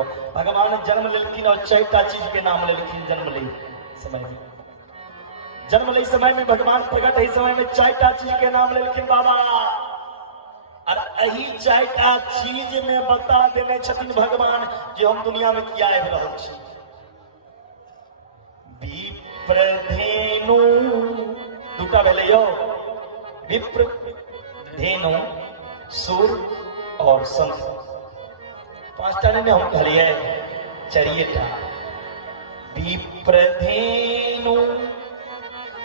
देखो भगवान जन्म लेकिन और चारिटा चीज के नाम लेकिन जन्म ले समय में जन्म ले समय में भगवान प्रकट है समय में चारिटा चीज के नाम लेकिन बाबा और यही चारिटा चीज में बता देने छथिन भगवान जो हम दुनिया में किया है रहल छी विप्रधेनु दूटा भेले यो विप्र धेनु सुर और संत पांचटा ने हम कहलिए चरिएटा विप्रधेनु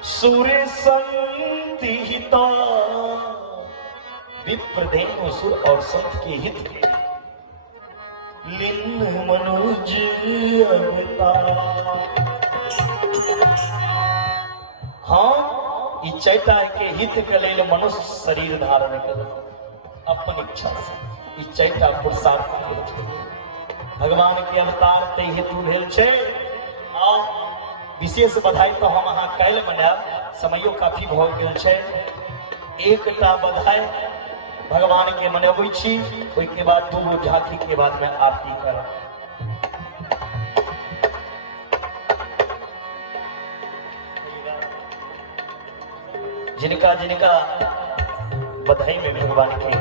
सुर संतिहिता विप्रधेनु सुर और संत के हित लिन मनुज अवतार। हाँ ई चारिटा के हित के लिए मनुष्य शरीर धारण कर अपन इच्छा से ई चारिटा पुरुषार्थ भगवान के अवतार ते हेतु भेल छे। आ विशेष बधाई तो हम अहाँ काल्हि मनाएब समयो काफी भ गेल छे एकटा बधाई भगवान के मनाबै छी ओइ के बाद दू झांकी के बाद में आरती करब। जिनका जिनका बधाई में भगवान के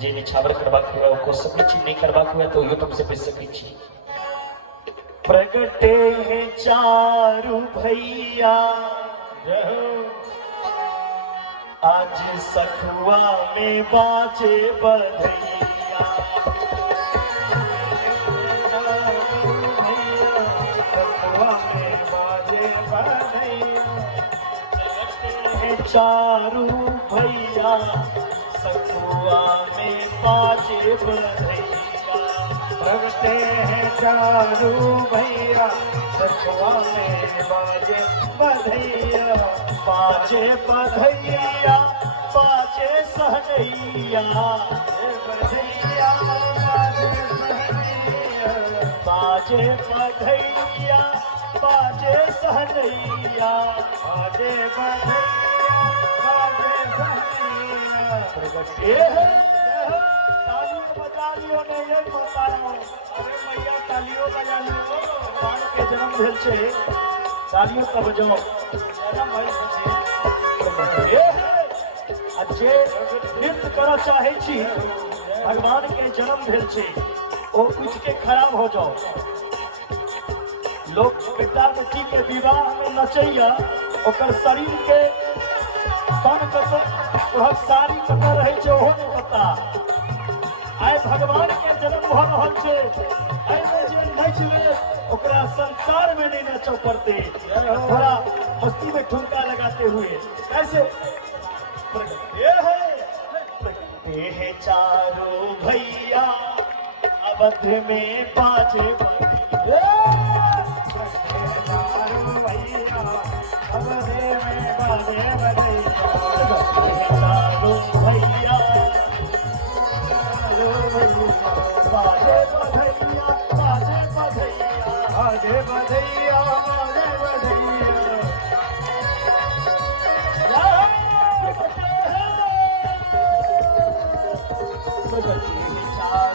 जे निछावर करबाक हुआ को सब चीज नहीं करबाक हुआ तो यूट्यूब से बेच सकै छी। प्रगटे हैं चारू भैया आज सखुआ में बाजे बधैया सखुआ में बाजे बधैया चारू भैया सखुआ में बाजे बधैया प्रगटे हैं चारू भैया सखुआ में बाजे बधैया बाजे बधैया बाजे सहनैया बधैया बाजे बधैया बाजे सहनैया बाजे बधैया बाजे सहनैया प्रगटे है ताली बजा लियो ने ये बताओ अरे मैया तालियों बजा लियो भगवान के जन्म भेल छे तालियों का बजाओ जन्म भेल छे जे नृत्य करऽ चाहे छी भगवान के जन्म भेल छे ओ कुछ के खराब हो जाओ लोग बेटा बेटी के विवाह में नचैया ओकर शरीर के तन कत साड़ी कत रहे छे ओहो नहीं पता आइ भगवान के जन्म भ रहल छे एमे जे नच ले ओकरा संसार में नहीं नचो पड़ते थोड़ा मस्ती में ठुमका लगाते हुए कैसे प्रगटे है चारों भैया अवध में बाजे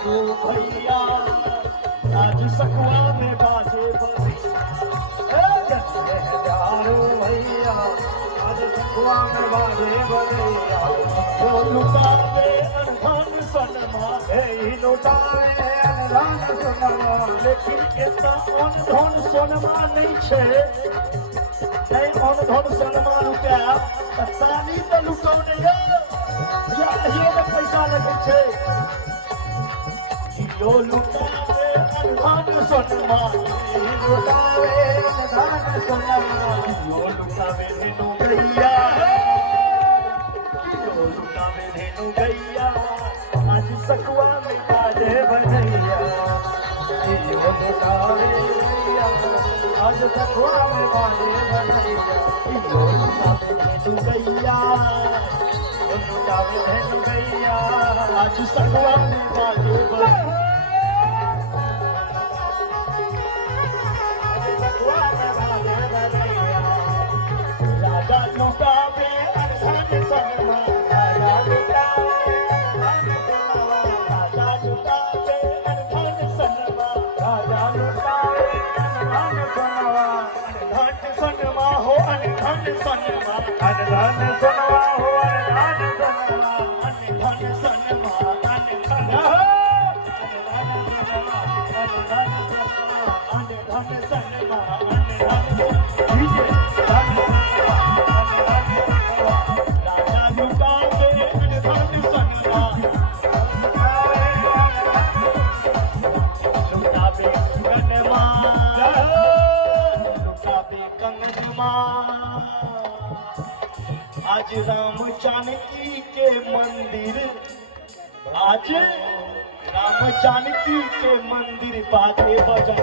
भैया आज सखुआ में बाजे भैया आज सखुआ में बाजे बधैया लुटावे अनधन सनमा लुटावे अनधन सोनमा लेकिन एतना अनधन सोनमा नहीं छे नहीं अनधन सोनमा लुटाब ताली तो लुटौने या ये पैसा लगे छे यो लुटावे अनधन सोनमा लुटावे अनधन सोनमा यो लुटावे धेनु गैया यो लुटावे धेनु गैया आज सखुआ में बाजे बधैया यो लुटावे आज सखुआ में बाजे बधैया यो लुटावे धेनु गैया यो लुटावे धेनु गैया आज सखुआ में बाजे बधैया राजा लुटावे अनधन सोनमा राजा लुटावे अनधन सोनमा धन सनमा धन धन सुनवा हो धन सुनवा धन सनमा धन धन धन सनमा राजा लुटावे धन सनमा लुटावे कनमा लुटावे कंगनमा आज राम जानकी के मंदिर आज राम जानकी के मंदिर बाजे बजन